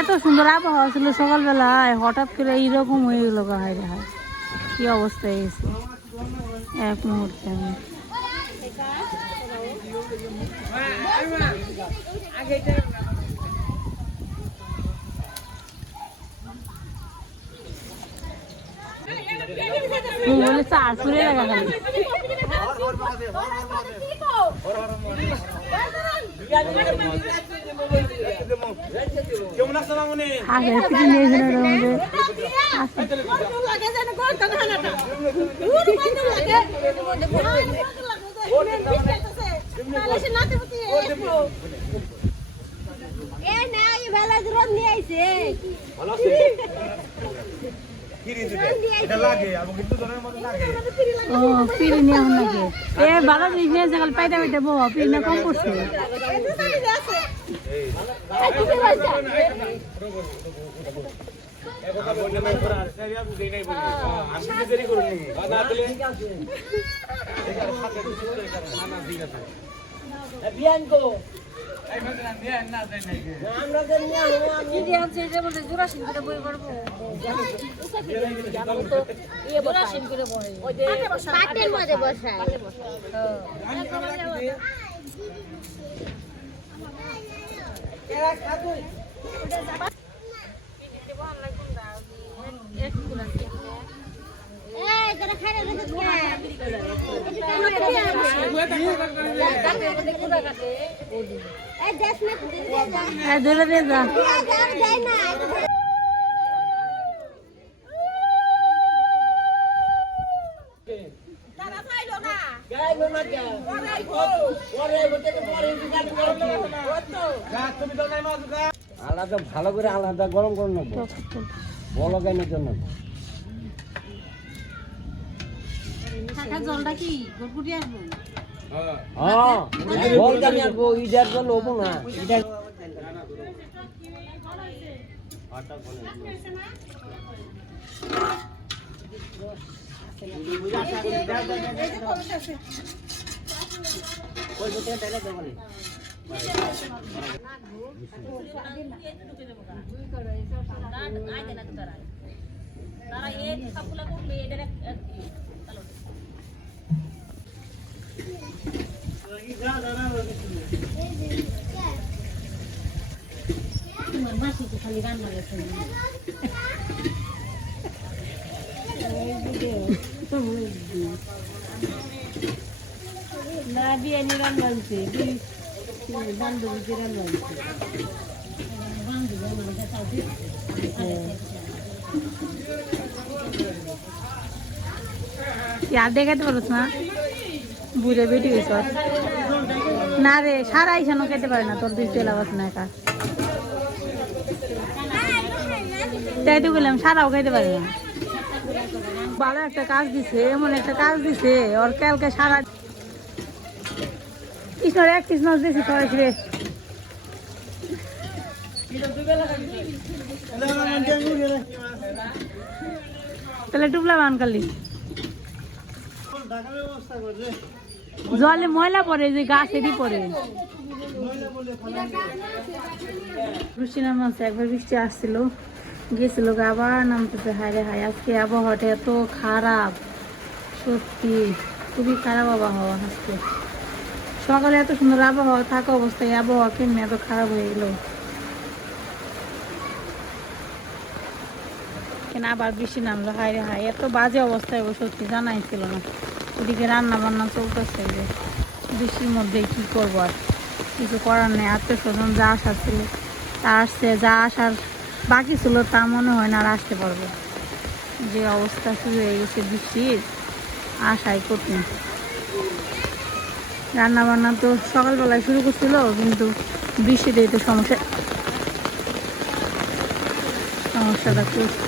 এত সুন্দর আবহাওয়া ছিল সকালবেলায়, হঠাৎ করে এইরকম হয়ে গেল। হায় রে হায়, কি অবস্থা হয়েছে এক মুহূর্তে। আমি বলে চার ছুড়ে লাগা খালি। ভালো জিনিস পাইতে পাইতে বো পিড়ি কম করছে। আলাদা ভালো করে আলাদা গরম করে নেবো বলো গাইনের জন্য। জলটা কি গড়গুটি আসবো? হ্যাঁ জল আমি আসবো, ইটার জল হবো না। ইটার খালি রান্না না বিরিয়ানি রান্না আনছে, বান্ধবীকে রান্না আনছে। আর দেখাতে পারছ না বুড়ে বেটি গেছ না রে, সারা ইসানো খেতে পারে না তোর দুই তেলা বাস না একা। তাই তো বললাম সারাও খাইতে পারে না। ভালো একটা কাজ দিছে, এমন একটা কাজ দিছে ওর কালকে সারা কৃষ্ণর এক কৃষ্ণ বেশি খাওয়াইছে রে। তাহলে টুকলা বান কালি জলে ময়লা পড়ে, যে গাছেরই পড়ে। বৃষ্টি নামছে, একবার বৃষ্টি আসছিল গেছিল আবার নামতেছে। হায় রে হায়, আজকে আবহাওয়াটা এত খারাপ, সত্যি খুবই খারাপ আবহাওয়া। আজকে সকালে এত সুন্দর আবহাওয়া থাকা অবস্থায় আবহাওয়া কেমনি এত খারাপ হয়ে গেল। কেন আবার বৃষ্টি নামলো। হায় রে হায়, এত বাজে অবস্থায় সত্যি জানাই ছিল না। ওদিকে রান্না বান্না চলতেছে, যে বৃষ্টির মধ্যে কি করবো, আর কিছু করার নেই। আত্মীয় স্বজন যা আসার ছিল তা আসছে, যা আসার বাকি ছিল তা মনে হয় না আর আসতে পারবো। যে অবস্থা শুরু হয়ে গেছে বৃষ্টির, আশাই করতেন। রান্না বান্না তো সকালবেলায় শুরু করছিল, কিন্তু বৃষ্টিতেই তো সমস্যাটা করছে।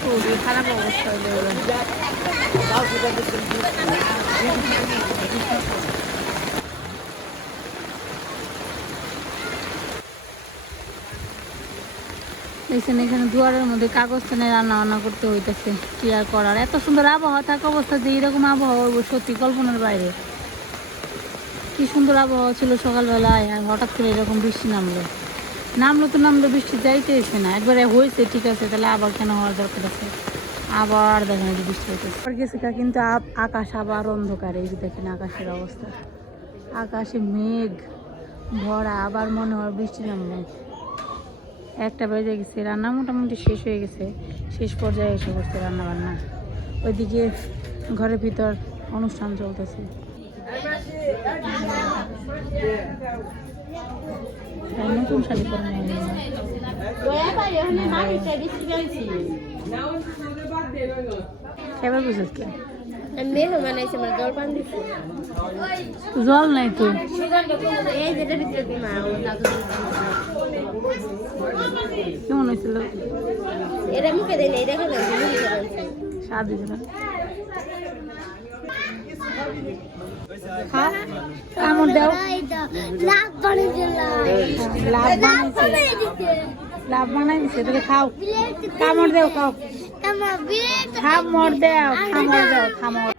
খুবই খারাপ অবস্থা হয়ে যাবে। দেখছেন এখানে দুয়ারের মধ্যে কাগজ টেনে রান্না বান্না করতে হইতেছে, কি আর করার। এত সুন্দর আবহাওয়া থাকা অবস্থা যে এরকম আবহাওয়া হইব সত্যি কল্পনার বাইরে। কি সুন্দর আবহাওয়া ছিল সকালবেলায়, আর হঠাৎ করে এরকম বৃষ্টি নামলো বৃষ্টি যাইতে এসে না। একবারে হয়েছে ঠিক আছে, তাহলে আবার কেন হওয়ার দরকার আছে? আবার দেখেন যে বৃষ্টি হইতেছে গেছে, কিন্তু আকাশ আবার অন্ধকার। এই যে দেখেন আকাশের অবস্থা, আকাশে মেঘ ভরা, আবার মনে হয় বৃষ্টি নামবে। 1টা বেজে গেছে, রান্না মোটামুটি শেষ হয়ে গেছে, শেষ পর্যায়ে এসে পড়ছে রান্না বান্না। ওইদিকে ঘরের ভিতর অনুষ্ঠান চলতেছে। নতুন শাড়ি পরে খাবার বুঝেছ কে? জল নাই তো, কেমন হয়েছিল? স্বাদ হয়েছিল। কামড় দাও, লাভ বানাই দিছে তোকে, খাও, কামড় দেও, খাও, খামড়।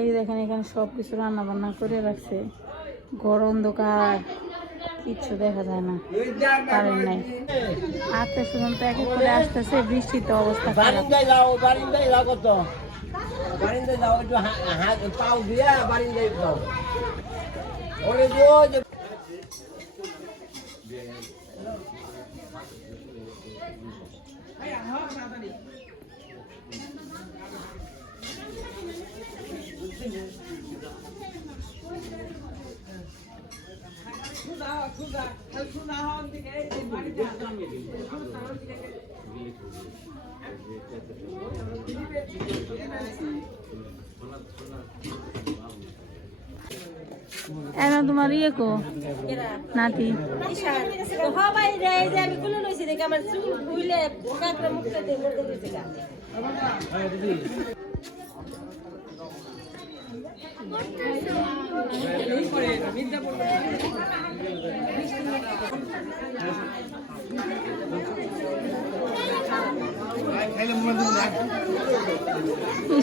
এই দেখেন এখানে সব কিছু রান্না বান্না করে রাখছে, ঘর অন্ধকার, কিচ্ছু দেখা যায় না, কারেন্ট নাই। আত্মীয় স্বজন তো এক এক করে আসতেছে, বৃষ্টিতে অবস্থা খারাপ। এখন তোমার ইয়ে কো নাতি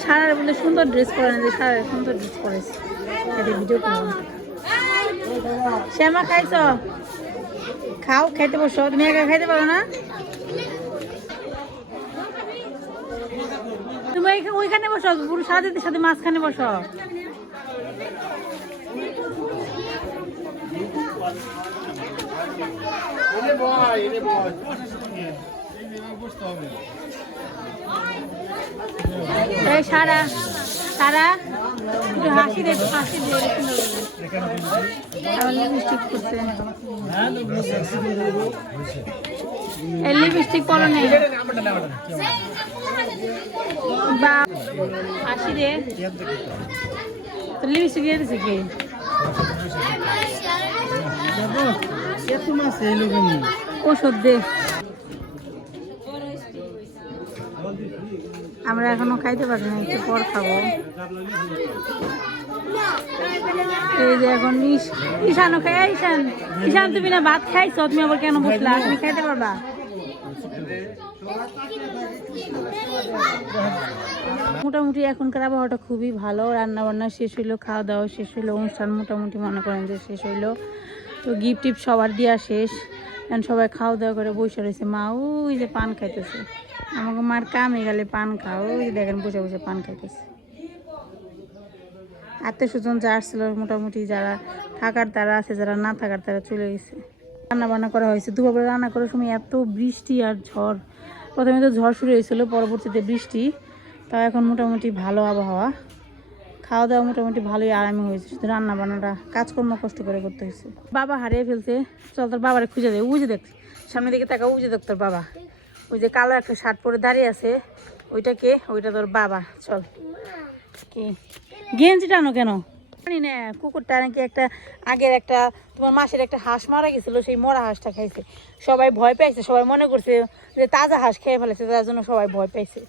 সারার বলে সুন্দর ড্রেস পরে না, যে সারা সুন্দর ড্রেস পরেছে, এটা ভিডিও করলাম। শ্যামা খাইছ? খাও, খাইতে বসো। তুমি একা খাইতে পারো না? তুমি ওইখানে বসো, পুরো সাথে সাথে মাঝখানে বসো। এই সারা একটু হাসি দে, লিপস্টিক করছে, এই লিপস্টিক পরো নেই বা হাসি দে, তো লিপস্টিক দিয়ে দিছে কি? ওষুধ দে। আমরা এখনো খাইতে পারি না, একটু পর খাবো। এই যে এখন ঈশানও খাই। ঈশান তুমি না ভাত খাইছো, তুমি আবার কেন বসলা? তুমি খাইতে পারবা? মোটামুটি এখনকার আবহাওয়াটা খুবই ভালো, রান্না বান্না শেষ হইলো, খাওয়া দাওয়া শেষ হইলো, অনুষ্ঠান মোটামুটি মনে করেন যে শেষ হইলো। তো গিফট টিপ সবার দিয়া শেষ, এখন সবাই খাওয়া দাওয়া করে বসে রয়েছে। মা ওই যে পান খাইতেছে, আমাকে মার কামে গেলে পান খাও, ওই দেখেন বসে বসে পান খাইতেছে। আত্মীয় স্বজন যা আসছিল মোটামুটি, যারা থাকার তারা আছে, যারা না থাকার তারা চলে গেছে। রান্না বান্না করা হয়েছে, দুপুরবেলা রান্না করার সময় এত বৃষ্টি আর ঝড়। প্রথমে তো ঝড় শুরু হয়েছিল, পরবর্তীতে বৃষ্টি। তা এখন মোটামুটি ভালো আবহাওয়া, খাওয়া দাওয়া মোটামুটি ভালোই আরামে হয়েছে, শুধু রান্না বান্নাটা কাজকর্ম কষ্ট করে করতে হয়েছে। বাবা হারিয়ে ফেলছে, চল তোর বাবারে খুঁজে দেয়। ওই যে দেখ সামনের দিকে তাকাও, ওই যে তোর বাবা, ওই যে কালো একটা শার্ট পরে দাঁড়িয়ে আছে, ওইটা কে? ওইটা তোর বাবা। চল, কি গেঞ্জি টানো কেন? জানি না, কুকুরটা নাকি একটা আগের একটা তোমার মাসের একটা হাঁস মারা গেছিল, সেই মরা হাঁসটা খাইছে। সবাই ভয় পাইছে, সবাই মনে করছে যে তাজা হাঁস খেয়ে ফেলেছে, তার জন্য সবাই ভয় পাইছে।